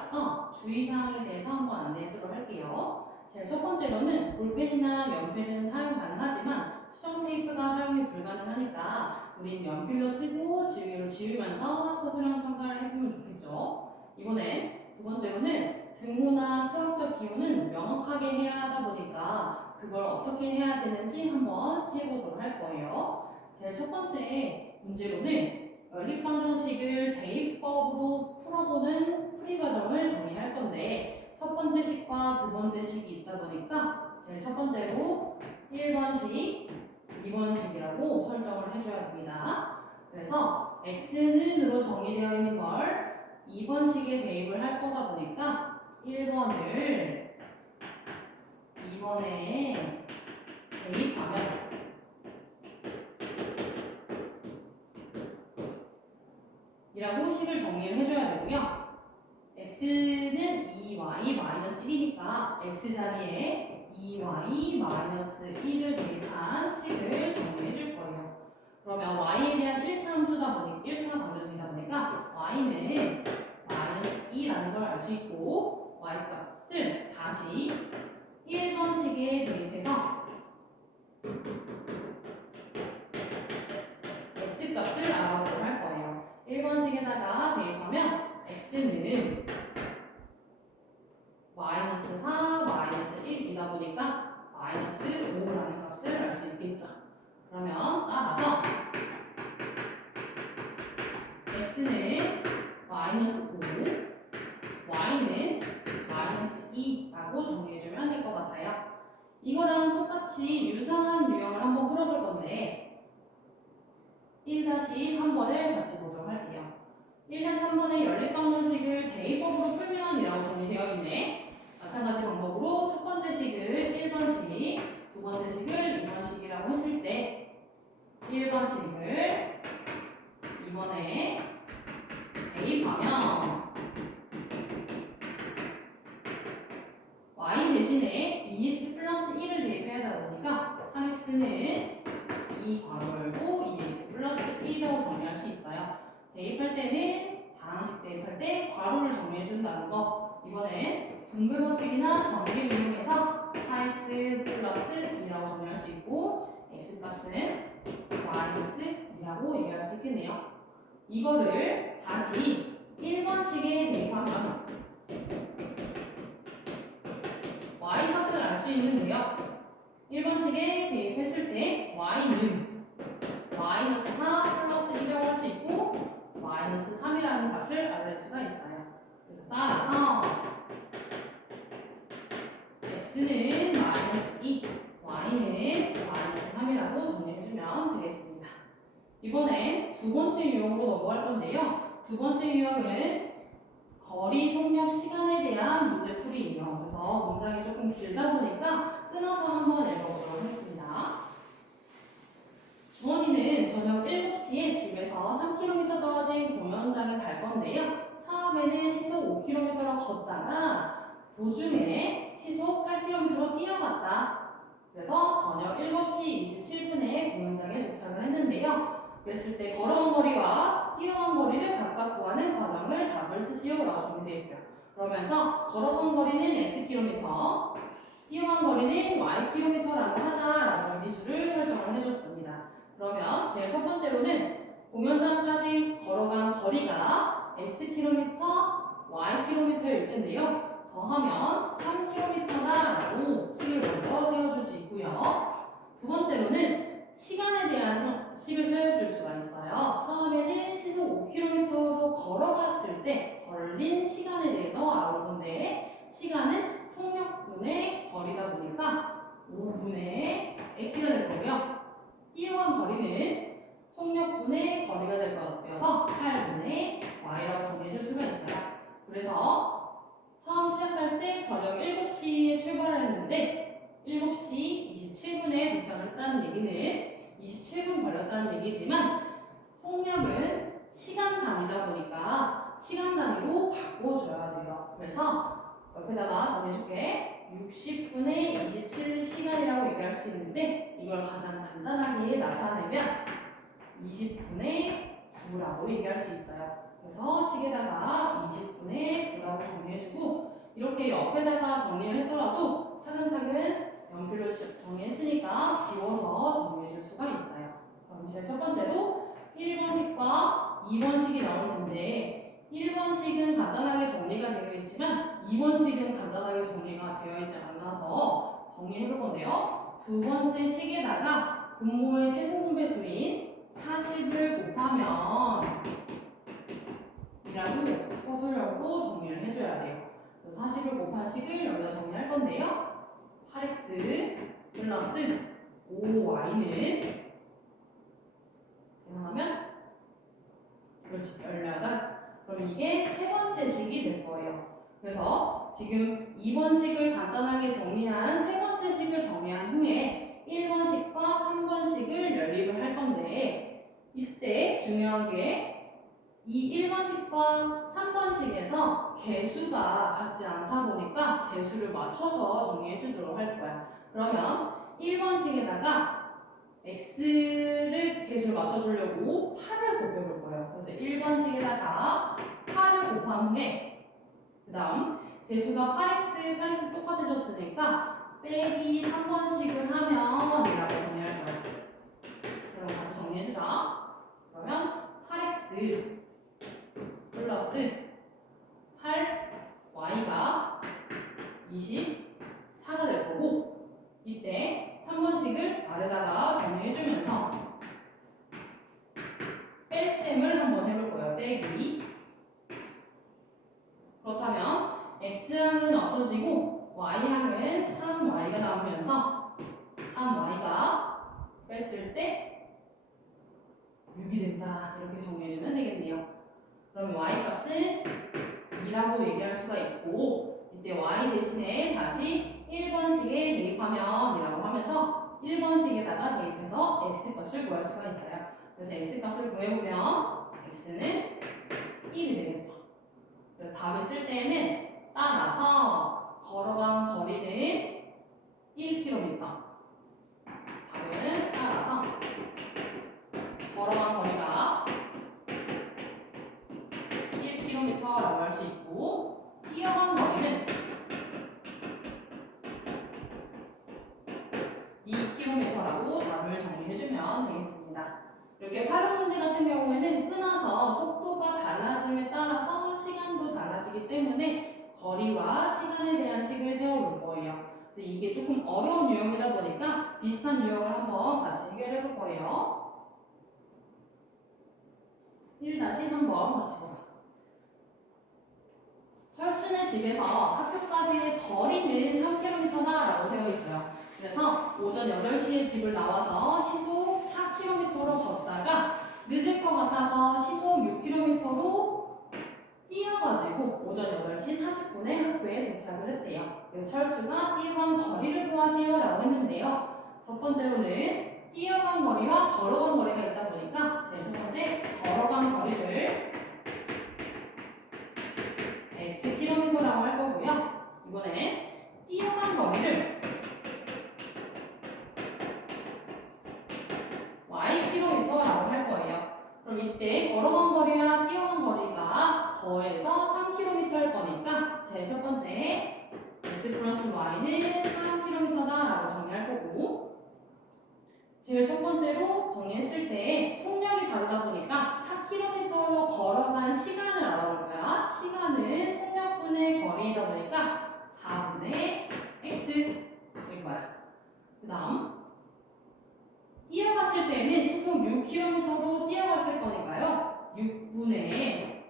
앞서 주의사항에 대해서 한번 안내해드리도록 할게요. 제일 첫 번째로는 볼펜이나 연필은 사용 가능하지만 수정 테이프가 사용이 불가능하니까 우린 연필로 쓰고 지우개로 지우면서 서술형 평가를 해보면 좋겠죠. 이번엔 두 번째로는 등호나 수학적 기호는 명확하게 해야 하다 보니까 그걸 어떻게 해야 되는지 한번 해보도록 할 거예요. 제일 첫 번째 문제로는 연립방정식을 대입법으로 풀어보는 풀이 과정을 정리할 건데 첫 번째 식과 두 번째 식이 있다 보니까 제일 첫 번째로 1번식, 2번식이라고 설정을 해줘야 됩니다. 그래서 x는으로 정의되어 있는 걸 2번식에 대입을 할 거다 보니까 1번을 2번에 대입하면 이라고 식을 정리를 해줘야 되고요. x는 2y-1이니까 x 자리에 2y-1을 대입한 식을 정리해 줄 거예요. 그러면 y에 대한 1차 함수다 보니까 1차 방정식이다 보니까 y는 -2라는 걸 알 수 있고 y 값을 다시 1번식에 대입해서 x 값을 알아보도록 할 거예요. 1번식에다가 대입하면 x는 -4, -1이다 보니까 -5라는 값을 알 수 있겠죠. 그러면 따라서 x는 -5, y는 -2라고 정리해주면 될 것 같아요. 이거랑 똑같이 유사한 유형을 한번 풀어볼 건데 1-3번을 같이 보도록 할게요. 1-3번의 연립방정식을 대입법으로 풀면 이라고 정리되어 있네. 마찬가지 방법으로 첫 번째 식을 1번식, 두 번째 식을 2번식이라고 했을 때 1번식을 2번에 대입하면 y 대신에 2x 플러스 1을 대입해야 하다 보니까 3x는 2 괄호 열고 2x 플러스 1로 정리할 수 있어요. 대입할 때는 다항식 대입할 때 괄호를 정리해 준다는 거. 이번엔 분배 법칙이나 정리를 이용해서 4x 플러스 2라고 정리할 수 있고 x 값은 마이너스 2라고 얘기할 수 있겠네요. 이거를 다시 1번식에 대입하면 y 값을 알 수 있는데요. 1번식에 대입했을 때 y는 -4 플러스 1이라고 할 수 있고 -3이라는 값을 알릴 수가 있어요. 그래서 따라서 x는 -2, y는 -3이라고 정리해주면 되겠습니다. 이번엔 두 번째 유형으로 넘어갈 건데요. 두 번째 유형은 거리, 속력, 시간에 대한 문제풀이예요. 그래서 문장이 조금 길다 보니까 끊어서 한번 읽어보도록 하겠습니다. 주원이는 저녁 7시에 집에서 3km 떨어진 공연장에 갈 건데요. 처음에는 시속 5km로 걷다가 도중에 시속 8km로 뛰어갔다. 그래서 저녁 7시 27분에 공연장에 도착을 했는데요. 그랬을 때 걸어간 거리와 뛰어간 거리를 각각 구하는 과정을 답을 쓰시오라고 정리되어 있어요. 그러면서 걸어간 거리는 xkm, 뛰어간 거리는 ykm라고 하자라고 지수를 설정을 해줬습니다. 그러면 제일 첫 번째로는 공연장까지 걸어간 거리가 xkm, ykm일 텐데요. 더하면 3km다라고 식을 먼저 세워줄 수 있고요. 두 번째로는 시간에 대한 식을 세워줄 수가 있어요. 처음에는 시속 5km로 걸어갔을 때 걸린 시간에 대해서 알아볼 건데 시간은 속력분의 거리다 보니까 5분의 x가 될 거고요. 뛰어간 거리는 속력분의 거리가 될 거여서 8분의 y라고 정리해줄 수가 있어요. 그래서 처음 시작할 때 저녁 7시에 출발을 했는데 7시 27분에 도착을 했다는 얘기는 27분 걸렸다는 얘기지만 속력은 시간 단위다 보니까 시간 단위로 바꿔줘야 돼요. 그래서 옆에다가 정해줄게. 60분의 27시간이라고 얘기할 수 있는데 이걸 가장 간단하게 나타내면 20분의 9라고 얘기할 수 있어요. 그래서 식에다가 20분의 9라고 정리해주고 이렇게 옆에다가 정리를 했더라도 차근차근 연필로 정리했으니까 지워서 정리해줄 수가 있어요. 그럼 이제 첫 번째로 1번식과 2번식이 나올 텐데 1번식은 간단하게 정리가 되어 있지만 2번식은 간단하게 정리가 되어 있지 않아서 정리해 볼 건데요. 두 번째 식에다가 분모의 최소 공배수인 40을 곱하면 이라고 서술형으로 정리를 해줘야 돼요. 40을 곱한 식을 여기다 정리할 건데요. 8x 플러스 5y는 계산하면 그렇지 18. 그럼 이게 세 번째 식이 될 거예요. 그래서 지금 2번 식을 간단하게 정리한 세 번째 식을 정리한 후에 1번 식과 3번 식을 연립을 할 건데 이때 중요한 게 이 1번 식과 3번 식에서 개수가 같지 않다 보니까 개수를 맞춰서 정리해 주도록 할 거야. 그러면 1번 식에다가 x를 개수를 맞춰주려고 8을 곱해볼 거예요. 그래서 1번 식에다가 8을 곱한 후에 그 다음 개수가 8x 똑같아졌으니까 빼기 3번씩을 하면 이라고 정리할 거예요. 그럼 같이 정리해주자. 그러면 8x 플러스 8y가 24가 될 거고 이때 3번씩을 아래다가 정리해주면서 뺄셈을 한번 해볼 거예요. 빼기. 그렇다면 x항은 없어지고 y항은 3y가 남으면서 3y가 뺐을 때 6이 된다. 이렇게 정리해주면 되겠네요. 그럼 y 값은 2라고 얘기할 수가 있고 이때 y 대신에 다시 1번식에 대입하면 이라고 하면서 1번식에다가 대입해서 x 값을 구할 수가 있어요. 그래서 x 값을 구해보면 x는 1이 되겠죠. 그래서 답을 쓸 때에는 따라서 걸어간 거리는 1km. 답은 따라서 걸어간 거리가 1km라고 할 수 있고 뛰어간 거리는 2km라고 답을 정리해주면 되겠습니다. 이렇게 활용 문제 같은 경우에는 끊어서 속도가 달라짐에 따라서 시간도 달라지기 때문에 거리와 시간에 대한 식을 세워볼 거예요. 그래서 이게 조금 어려운 유형이다 보니까 비슷한 유형을 한번 같이 해결해 볼 거예요. 1-3번 같이 보자. 철순의 집에서 학교까지의 거리는 3km다라고 되어 있어요. 그래서 오전 8시에 집을 나와서 시속 4km로 걷다가 늦을 것 같아서 시속 6km로 뛰어가지고 오전 8시 40분에 학교에 도착을 했대요. 그래서 철수가 뛰어간 거리를 구하세요 라고 했는데요. 첫 번째로는 뛰어간 거리와 걸어간 거리가 있다 보니까 제일 첫 번째 걸어간 거리를 xkm라고 할 거고요. 이번엔 뛰어간 거리를 ykm라고 할 거예요. 그럼 이때 걸어간 거리와 뛰어간 거리가 더해서 3km 할 거니까 제일 첫 번째 x 플러스 y는 3km다라고 정리할 거고 제일 첫 번째로 정리했을 때 속력이 다르다 보니까 4km로 걸어간 시간을 알아볼 거야. 시간은 속력분의 거리이다 보니까 4분의 x인 거야. 그 다음 뛰어갔을 때는 시속 6km로 뛰어갔을 거니까요. 6분의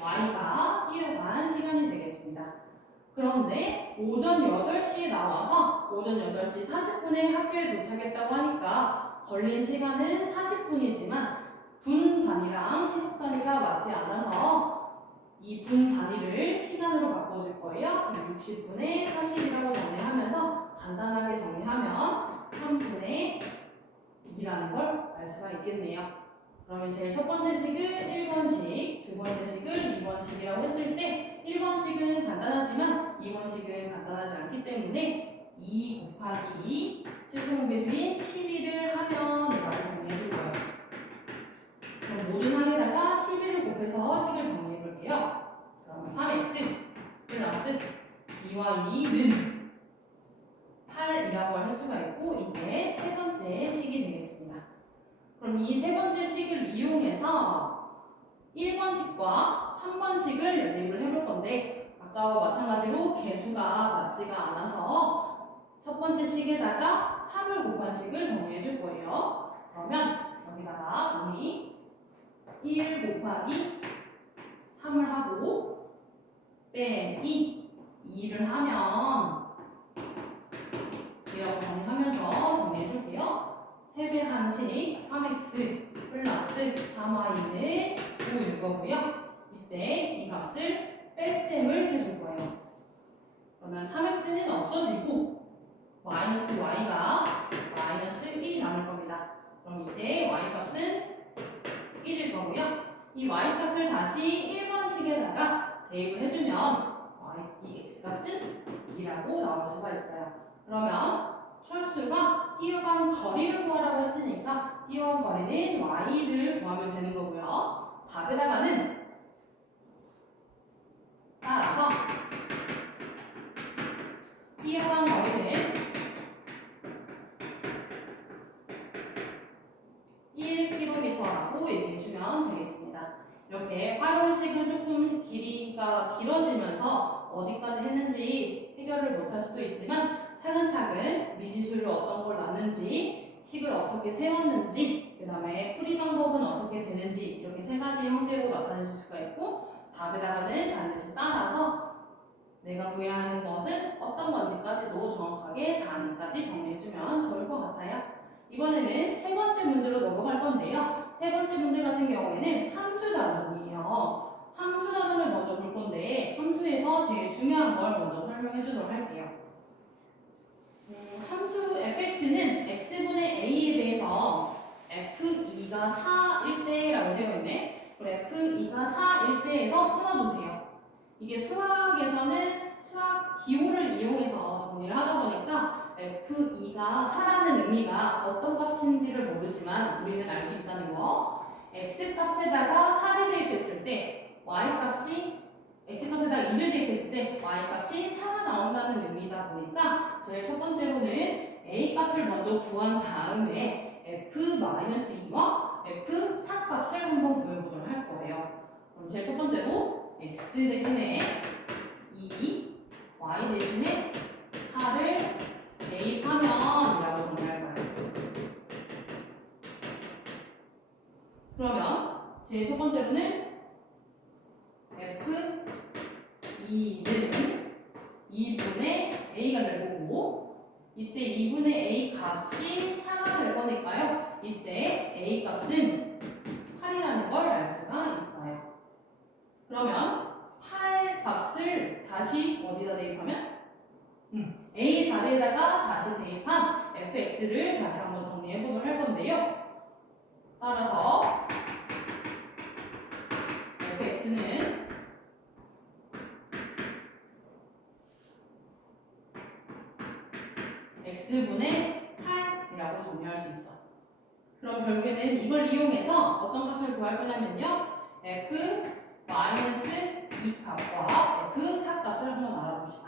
y가 뛰어간 시간이 되겠습니다. 그런데 오전 8시에 나와서 오전 8시 40분에 학교에 도착했다고 하니까 걸린 시간은 40분이지만 분 단위랑 시속 단위가 맞지 않아서 이 분 단위를 시간으로 바꿔줄 거예요. 60분의 40이라고 정리하면서 간단하게 정리하면 3분의 2라는 걸 알 수가 있겠네요. 그러면 제일 첫 번째 식을 1번식, 두 번째 식을 2번식이라고 했을 때 1번식은 간단하지만 2번식은 간단하지 않기 때문에 2 곱하기 최소 배수인 12를 하면 이라고 정리해 줄 거예요. 그럼 모든 항에다가 12를 곱해서 y는 8이라고 할 수가 있고 이게 세 번째 식이 되겠습니다. 그럼 이 세 번째 식을 이용해서 1번식과 3번식을 연립을 해볼 건데 아까와 마찬가지로 개수가 맞지가 않아서 첫 번째 식에다가 3을 곱한 식을 정리해 줄 거예요. 그러면 여기다가 정리 1 곱하기 3을 하고 빼기 2를 하면 이라고 정리하면서 정리해 줄게요. 3배 한식 3x 플러스 3y는 5일 거고요. 이때 이 값을 뺄셈을 해줄 거예요. 그러면 3x는 없어지고 마이너스 y가 마이너스 1이 남을 겁니다. 그럼 이때 y 값은 1일 거고요. 이 y 값을 다시 1번식에다가 대입을 해주면 이 x 값은 2라고 나올 수가 있어요. 그러면 철수가 띄어간 거리를 구하라고 했으니까 띄어간 거리는 y를 구하면 되는 거고요. 답에다가는 따라서 띄어간 거리는 1km라고 얘기해주면 되겠습니다. 이렇게 활용식은 조금 길이가 길어지면서 어디까지 했는지 해결을 못할 수도 있지만 차근차근 미지수를 어떤 걸 놨는지 식을 어떻게 세웠는지 그 다음에 풀이 방법은 어떻게 되는지 이렇게 세 가지 형태로 나타낼 수가 있고 답에다가는 반드시 따라서 내가 구해야 하는 것은 어떤 건지까지도 정확하게 단위까지 정리해주면 좋을 것 같아요. 이번에는 세 번째 문제로 넘어갈 건데요. 세 번째 문제 같은 경우에는 함수 단원이에요. 함수 단원을 먼저 볼 건데 함수에서 제일 중요한 걸 먼저 설명해 주도록 할게요. 함수 fx는 x분의 a에 대해서 f2가 4일 때라고 되어 있네. 그래, f2가 4일 때에서 끊어주세요. 이게 수학에서는 수학 기호를 이용해서 정리를 하다 보니까 f2가 4라는 의미가 어떤 값인지를 모르지만 우리는 알 수 있다는 거. x값에다가 4를 대입했을 때 y값이 x값에다가 2를 대입했을 때 y값이 4가 나온다는 의미다 보니까 제일 첫 번째로는 a값을 먼저 구한 다음에 f-2와 f4 값을 한번 구해보도록 할 거예요. 그럼 제일 첫 번째로 x 대신에 2, y 대신에 4를 대입하면 이라고 정리할 거예요. 그러면 제일 첫 번째로는 f2는 2분의 a가 될 거고 이때 2분의 a 값이 4가 될 거니까요. 이때 a 값은 8이라는 걸 알 수가 있어요. 그러면 8 값을 다시 어디다 대입하면? a 자리에다가 다시 대입한 fx를 다시 한번 정리해 보도록 할 건데요. 따라서 fx는 x분의 8이라고 정리할 수 있어. 그럼 결국에는 이걸 이용해서 어떤 값을 구할 거냐면요. f-2 값과 f4 값을 한번 알아봅시다.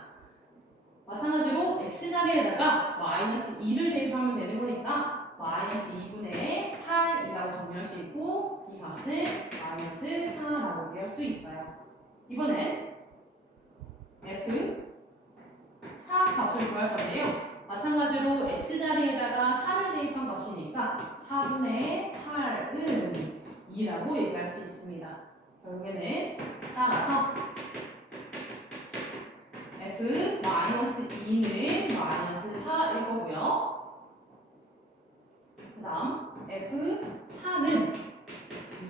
마찬가지로 x자리에다가 -2를 대입하면 되는 거니까 -2분의 8이라고 정리할 수 있고 이 값을 -4라고 배울 수 있어요. 이번엔 f4 값을 구할 건데요. 마찬가지로 x자리에다가 4를 대입한 값이니까 4분의 8은 2라고 얘기할 수 있습니다. 결국에는 따라서 f-2는 -4일 거고요. 그 다음 f4는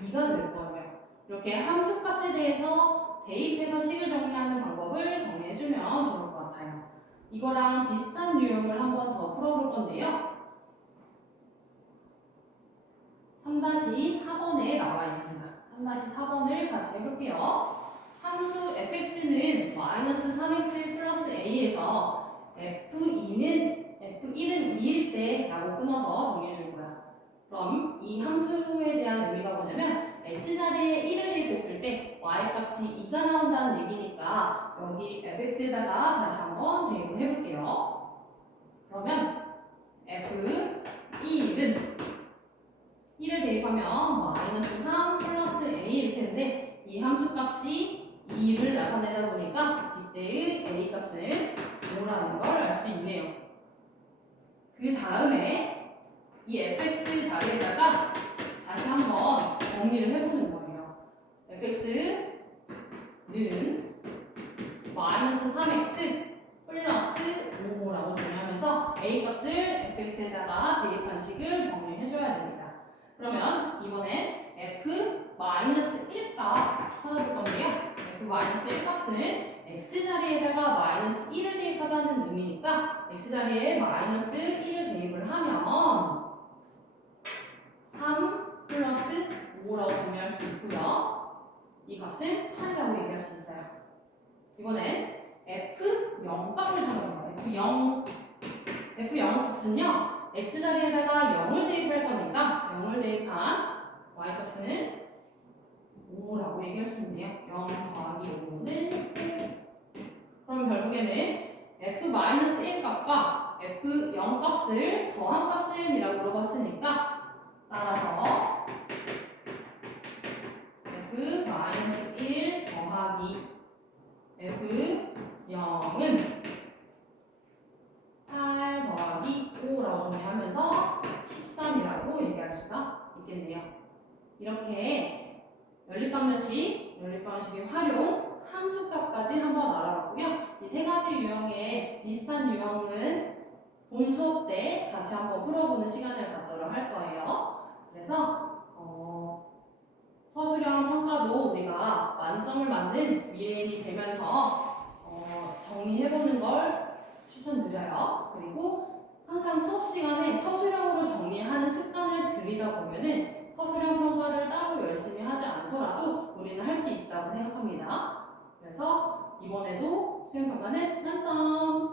2가 될 거예요. 이렇게 함수값에 대해서 대입해서 식을 정리하는 방법을 정리해주면 좋을 것 같아요. 이거랑 비슷한 유형을 한번 더 풀어볼 건데요. 3-4번에 나와 있습니다. 3-4번을 같이 해볼게요. 함수 fx는 -3x 플러스 a에서 f1은 2일 때 라고 끊어서 정리해 줄 거야. 그럼 이 함수에 대한 의미가 뭐냐면 x자리에 1을 대입했을 때 y값이 다시 2가 나온다는 얘기니까 여기 fx에다가 다시 한번 대입을 해볼게요. 그러면 f1은 1을 대입하면 마이너스 3 플러스 a일 텐데 이 함수값이 2를 나타내다 보니까 이때의 a 값은 5라는 걸 알 수 있네요. 그 다음에 이 fx 자리에다가 다시 한번 정리를 해보는 거예요. fx는 마이너스 3x 플러스 5라고 정리하면서 a 값을 fx에다가 대입한 식을 정리해줘야 됩니다. 그러면 이번엔 f 마이너스 1값 찾아볼 건데요. f 마이너스 1값은 x 자리에다가 마이너스 1을 대입하자는 의미니까 x 자리에 마이너스 1을 대입을 하면 3 플러스 5라고 정리할 수 있고요. 이 값은 8이라고 얘기할 수 있어요. 이번엔 f0 값을 찾아볼까요? f0 값은요. x 자리에다가 0을 대입할 거니까 0을 대입한 y 값은 5라고 얘기할 수 있네요. 0 더하기 5는 1. 그럼 결국에는 f-1 값과 f0 값을 더한 값은 이라고 물어봤으니까 따라서 f-1 더하기 f0은 8 더하기 5라고 정리하면서 13이라고 얘기할 수가 있겠네요. 이렇게 연립방정식의 활용, 함수값까지 한번 알아봤고요. 이 세 가지 유형의 비슷한 유형은 본 수업 때 같이 한번 풀어보는 시간을 갖도록 할 거예요. 그래서 서술형 평가도 우리가 만점을 맞는 미래인이 되면서 정리해보는 걸 추천드려요. 그리고 항상 수업 시간에 서술형으로 정리하는 습관을 들이다 보면은 서술형 평가를 따로 열심히 하지 않더라도 우리는 할 수 있다고 생각합니다. 그래서 이번에도 수행 평가는 만점!